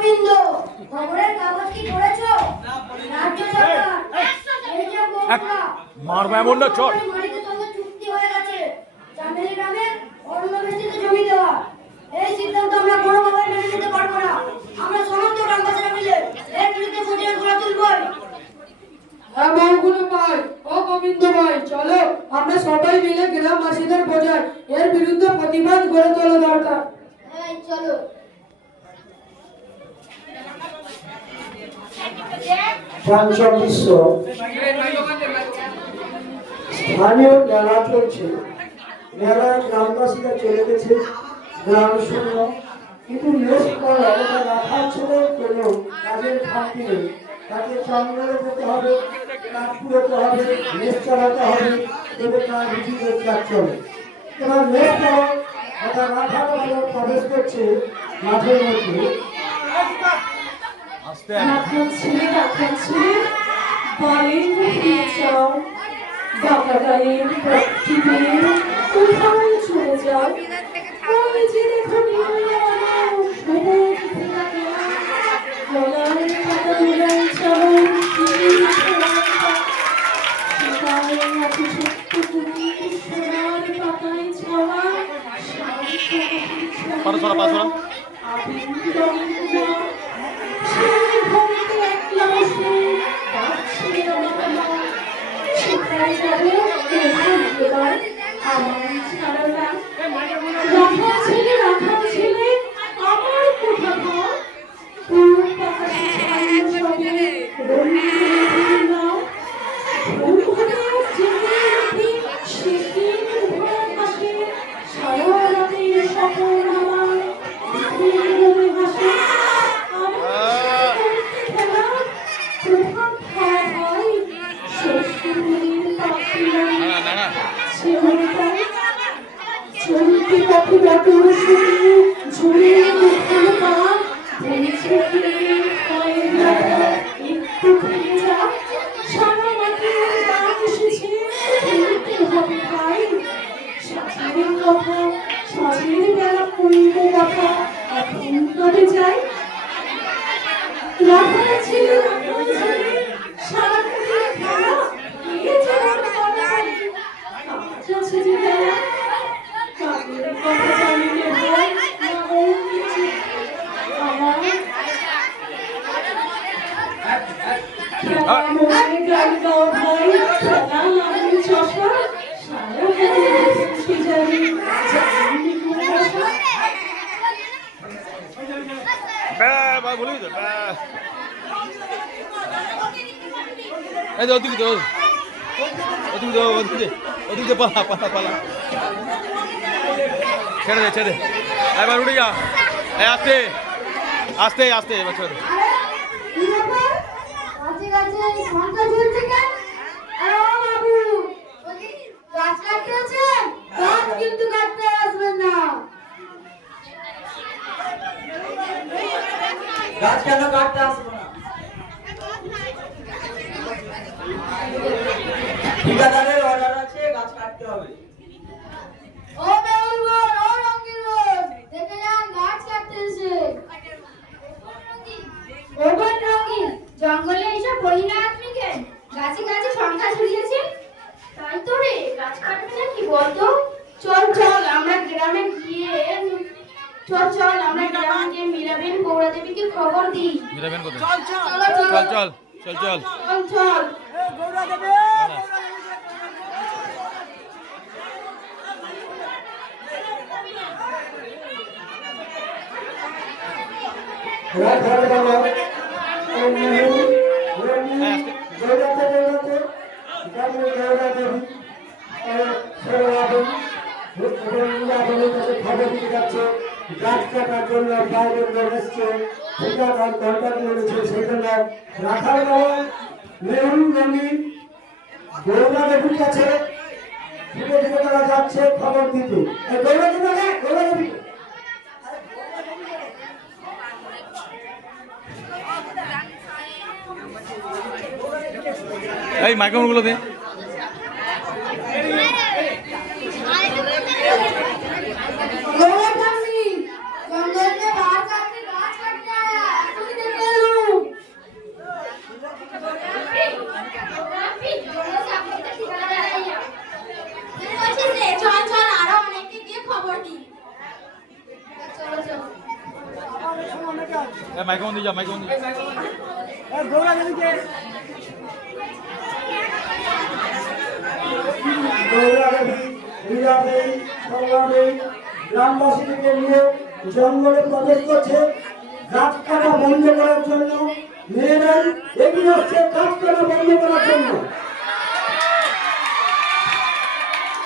গোবিন্দ, খবরের কাগজ কি পড়েছো? রাজ্য সরকার এই যে বৌরা মারবো এমন না, চল। মালিকের সঙ্গে চুক্তি হয়ে গেছে চামেলি গ্রামে অন্য ভিত্তিতে জমি দেওয়া। এই সিদ্ধান্ত আমরা কোনোভাবে মেনে নিতে পারবো না। আমরা সমস্ত গ্রামবাসীরা মিলে এর বিরুদ্ধে প্রতিবাদ করে তুলবই। হ্যাঁ বাবুগুলো ভাই, ও গোবিন্দ ভাই, চলো আমরা সবাই মিলে গ্রামবাসীদের বোঝাই এর বিরুদ্ধে প্রতিবাদ গড়ে তোলা দরকার। হ্যাঁ চলো। পঞ্চম বিশ্ব স্থানীয় মেলা চলছে। মেলায় গ্রামবাসীরা চলে গেছে, গ্রাম শূন্য, কিন্তু মেষ করা এটা রাখার ছেলে কোনো কাজের খাতি নেই। তাকে জঙ্গলে যেতে হবে, কাঠ কুড়োতে হবে, মেষ চালাতে হবে, তবে তার রুজি রোজগার চলে। এবার মেষ করা এটা রাখার ভালো প্রবেশ করছে মাঠের মধ্যে। রাখাল ছেলে বলেন ফিরে যাও, বাবা গায়ের প্রতিদিন কোথায় চলে যাও, ওই যে দেখো সবুজ গলার পাতা দোলায় চলো, সোনার পাতায় ছাওয়া ছেড়ে দে, ছেড়ে দে, এবার উঠে যা, আস্তে আস্তে আস্তে, এবার ছেড়ে দে। গাছ কেন কাটতে আসবো না? ঠিকাদারের অর্ডার আছে, গাছ কাটতে হবে। ও বেউলগড়, ও রঙ্গিরগড়, দেখে যান গাছ কাটতেছে। ও বন রঙ্গিন, জঙ্গলে এইসব বলি না আপনি কেন? গাছে গাছে সংখ্যা ছড়িয়েছে। তাই তো রে, গাছ কাটবে না কি বলতো? চল চল আমরা গ্রামে গিয়ে মীরাবেন গৌরা দেবীকে খবর দিই। মীরাবেন কোথায়? চল চল চল চল চল চল চল। গৌরা দেবী, গাছ কাটার জন্য বাইরের লোক এসছে, ঠিকাদার দরকার করেছে, সেই জন্য রাখাল বাবা মেহুল নদী গৌরা দেবীর কাছে ধীরে ধীরে তারা যাচ্ছে খবর দিতে। গৌরা দেবী, গৌরা দেবী এই মাইক্রোফোন গুলো দে। गौरा ठाकुर, जंगल में बाहर जाके गाछ काटने आया। মাইক্রোফোন দিয়ে যা মাইক্রোফোন দিয়ে দৌড়াদৌড়ি, লীলাদেই, সংগ্রামেই গ্রামবাসীদেরকে নিয়ে জঙ্গলে প্রবেশ করছে গাছ কাটা বন্ধ করার জন্য। মেয়েরাই এগিয়ে আসছে গাছ কাটা বন্ধ করার জন্য।